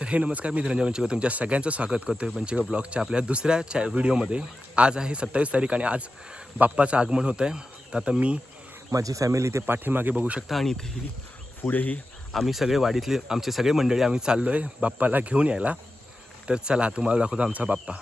तर हे नमस्कार, मी धनंजय मंचिकर तुमच्या सगळ्यांचं स्वागत करतो आहे मंचिकर ब्लॉगच्या आपल्या दुसऱ्या व्हिडिओमध्ये. आज आहे 27 तारीख आणि आज बाप्पाचं आगमन होतं आहे. तर आता मी माझी फॅमिली इथे पाठीमागे बघू शकता आणि इथेही पुढेही आम्ही सगळे वाडीतले आमचे सगळे मंडळी आम्ही चाललो आहे बाप्पाला घेऊन यायला. तर चला तुम्हाला दाखवतो आमचा बाप्पा.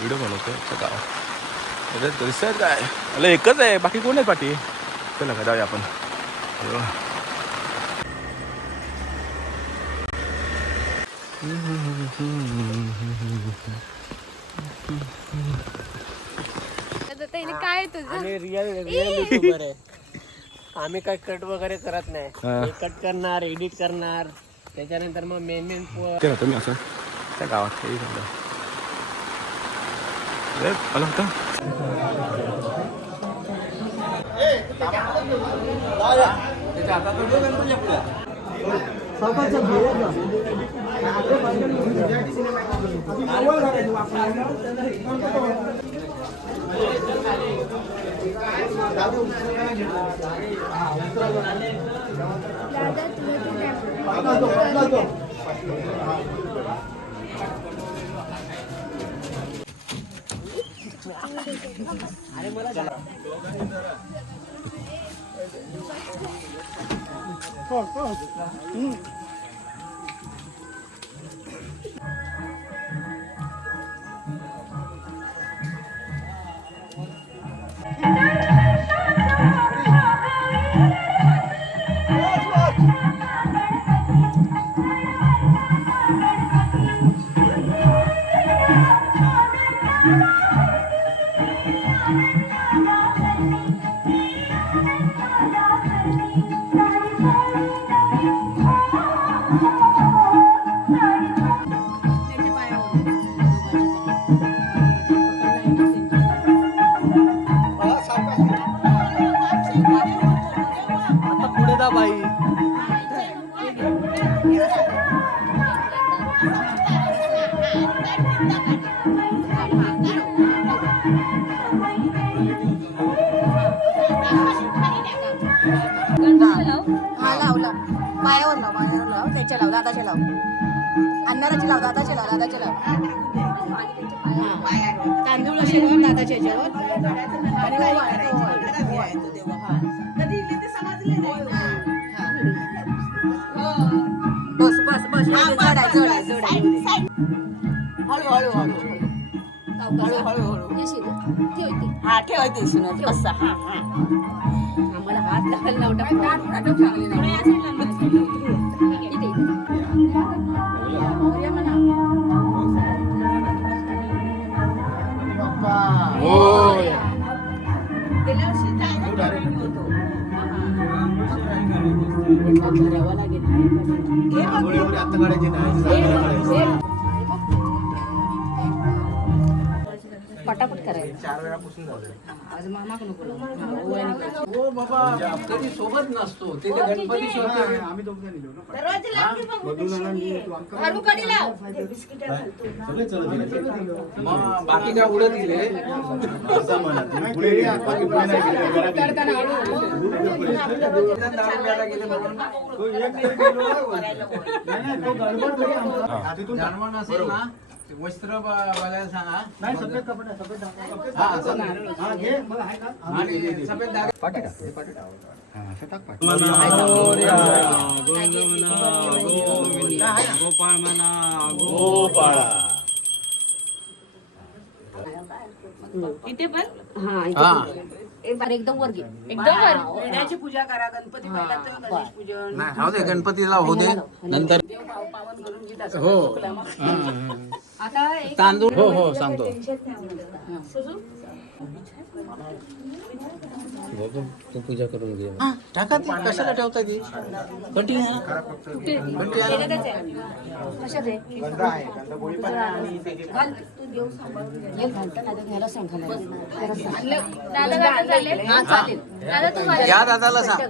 व्हिडिओ बनवतो सगळं दिसत आहे. अला एकच आहे, बाकी कोण आहे पाठी. चला का जाऊया आपण. काय तुझं रिअल युट्यूबर आहे. आम्ही काय कट वगैरे करत नाही. कट करणार, एडिट करणार, त्याच्यानंतर मग मेन तुम्ही असं त्या गावात आला होता. अरे मला पायावर लाव, त्याच्या लाव, दादाच्या लाव, अन्नाराचे लाव, दादाचे लाव, दादाचे लाव. तांदूळ असे लाव दादाच्या ह्याच्यावर बस बस बस. हळू हळू हा ठेवायचे सुनत असा. आम्हाला हात लागायला पटापट करायचं. 4 वेळा पुसून आज मामा नको बाबा कधी सोबत नसतो. ते गणपती सोबत आम्ही बाकी काय उडत दिले. जानवर नसेल ना वस्त्र बघायला सांगा. नाही सफेद कपडे, सफेद हा घे. मला आहे का आणि सफेद दाग पाटी टाक. ते पाटी टाक. हां असं टाक पाटी. गोपाळ म्हणा गोपाळा. इथे पण एकदम वर घे. एकदम वर विड्याची पूजा करा. गणपती पहिला तर गणेश पूजन नाही हो दे, गणपतीला हो दे नंतर. पावन करून घेतात. हो आता तांदूळ. हो हो सांगतो. तू पूजा करून घे. टाका ती कशाला ठेवता ती कटी या दादाला सांग.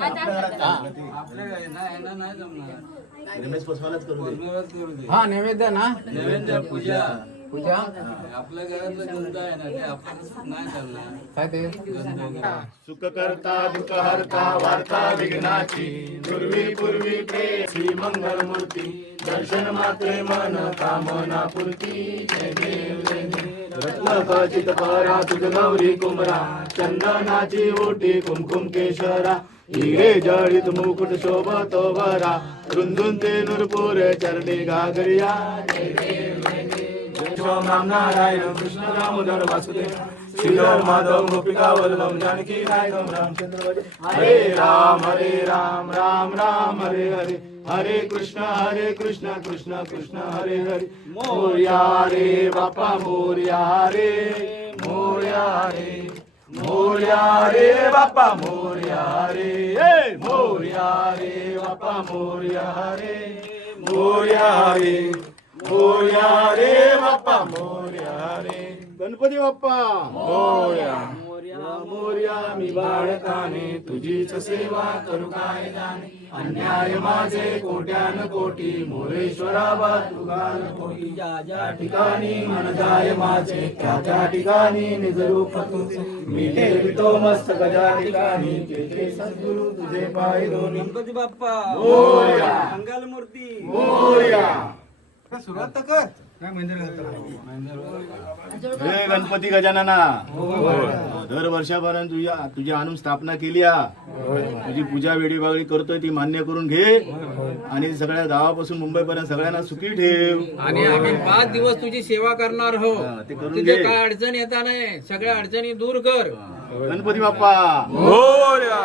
हा नैवेद्य ना. नैवेद्य पूजा पूजा आपल्या घरातलं गंध आहे ना ते आपण नाही चालणार. काय ते सुख करता दुःख हरता वार्ता विघ्नाची दुर्वी पूर्वी प्रेम श्री मंगल मूर्ती दर्शन मात्रे मन कामना पूर्ती जय देव जय देव रत्न खचित परा तुझ गौरी कुमरा चंदनाची ओटी कुमकुम केशरा हिरे जडित मुकुट शोभतो वरा रुंदून ते नूरपूर चरणी घागरिया जय देव जय देव जय राम नारायण कृष्ण दामोदर वासुदेव श्रीधर माधव गोपिका वल्लभ जानकी नायक रामचंद्र हरे राम राम राम हरे हरे हरे कृष्ण कृष्ण कृष्ण हरे हरे मोरया रे बापा मोरया रे मोरया रे मोरया रे बापा मोरया रे मोरया रे बापा मोरया रे मोरया रे मोरया रे बापा मोरया रे गणपती बाप्पा मोरया मोरया मी बाळकाने तुझीच सेवा करू काय जाणे अन्याय माझे कोट्यान कोटी मोरेश्वरा बा तुगाल कोटी ज्या ठिकाणी मन जाय माझे त्या ठिकाणी निज रूप तुझे मी ठेवितो मस्तक ज्या ठिकाणी तेथे सद्गुरु तुझे पाय दोन्ही गणपती बाप्पा मोरया मंगल मूर्ती मोरया सुरुवात तर कर हे गणपती गजानना दर वर्षापर्यंत तुझी आणून स्थापना केली तुझी पूजा वेळी करतोय ती मान्य करून घे आणि सगळ्या गावापासून मुंबईपर्यंत सगळ्यांना सुखी ठेव आणि आम्ही 5 दिवस तुझी सेवा करणार हो. ते करून तुझे घे. काय अडचण येता नाही सगळ्या अडचणी दूर कर. गणपती बाप्पा मोरया.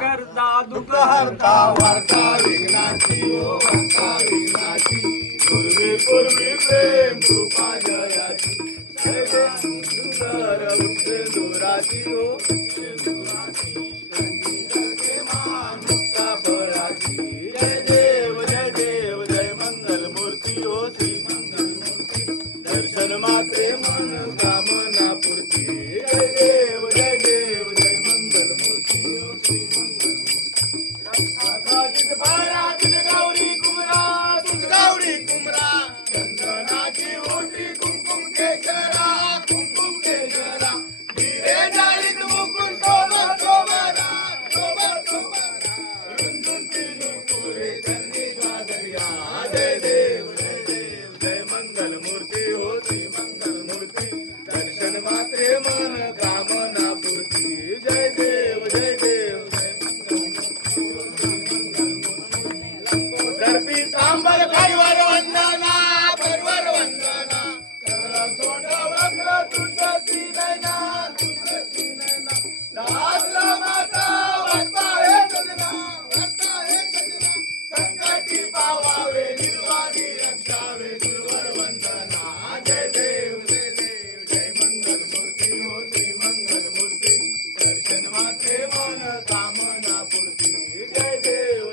करता दुःख हरता वार्ता विघ्नाची ओ वार्ता विघ्नाची पूर्वी पूर्वी प्रेम कृपा जयाची जय जय सुंदर उठे दोराची ओ दुराची जगे मान मुक्ता फळाची जय देव जय मंगल मूर्ती ओ श्री मंगल मूर्ती दर्शन मात्रे मन कामना पूर्ती जय देव जय मंगल मूर्ती ओ श्री मंगल गौरी कुमरा चंदनाची ओटी कुमकुम केशरा हिरे जाळीत मुकुट शोभरा रुंदून तिनु पुरे चंदी गागरिया जय देव जय मंगल मूर्ती हो श्री मंगल मूर्ती दर्शन मात्रे मन कामना पूर्ती जय देव जय दर्पी तांबर परवर वंदना सरळ सोड वक्र तुझी नैना लागला माता वाटता हे सजना संकटी पावावे निर्वाणी रक्षावे गुरुवर वंदना जय देव जय मंगल मूर्ती हो श्री मंगल मूर्ती दर्शन मात्रे मन कामना पूर्ती जय देव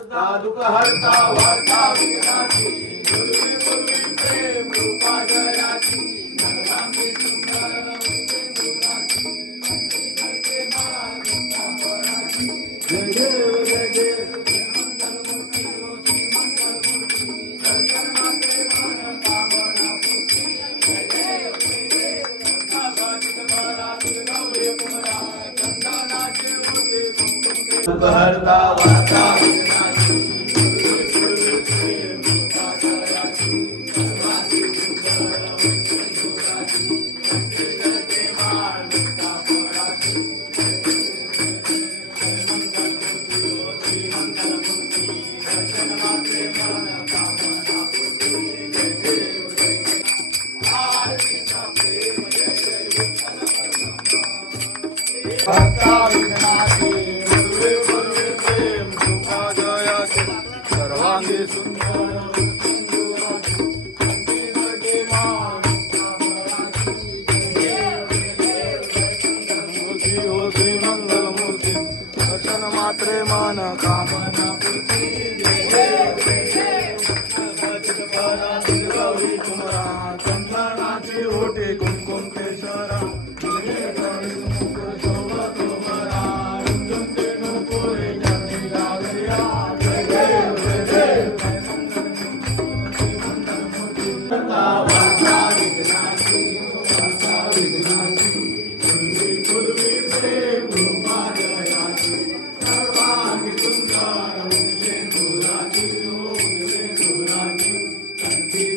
दुःख हरता वार्ता विघ्नाची पूर्वी पूर्वी प्रेम रूपा जयाची सर्वांगी सुंदर सिंधुराची धरते माळा मुक्ता फळाची जय देव जय देव जय मंगलमूर्ती ओ श्री मंगलमूर्ती दर्शन मात्रे मन कामना पूर्ती जय देव जय देव गंगाबाधित बारा गौरी कुमरा चंदनाची मूर्ती कुंकुम दुःख हरता वार्ता विघ्नाची पूर्वी पूर्वी प्रेम रूपा जयाची सर्वांगी सुंदर सिंधुराची धरते माळ मुक्ता फळाची भक्ता विघ्नाची पूर्वी पूर्वी प्रेम रूपा जयाची सर्वांगी सुंदर सिंधुराची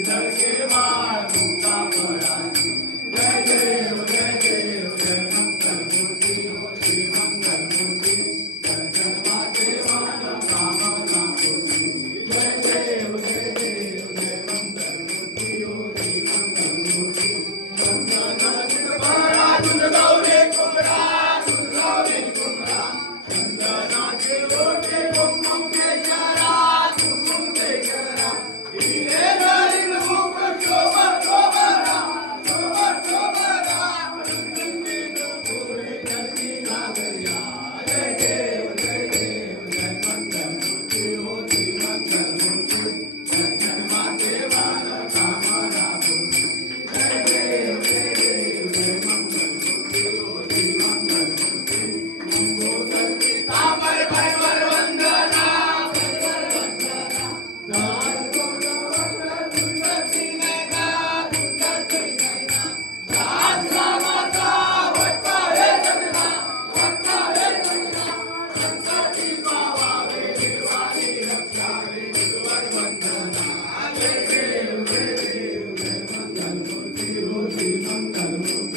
धरते माळ मूर्ती हो श्री मंगलमूर्ती दर्शन मात्रे मन कामना पूर्ती गौरी कुमरा चंदनाची ओटे कुंकुम केशरा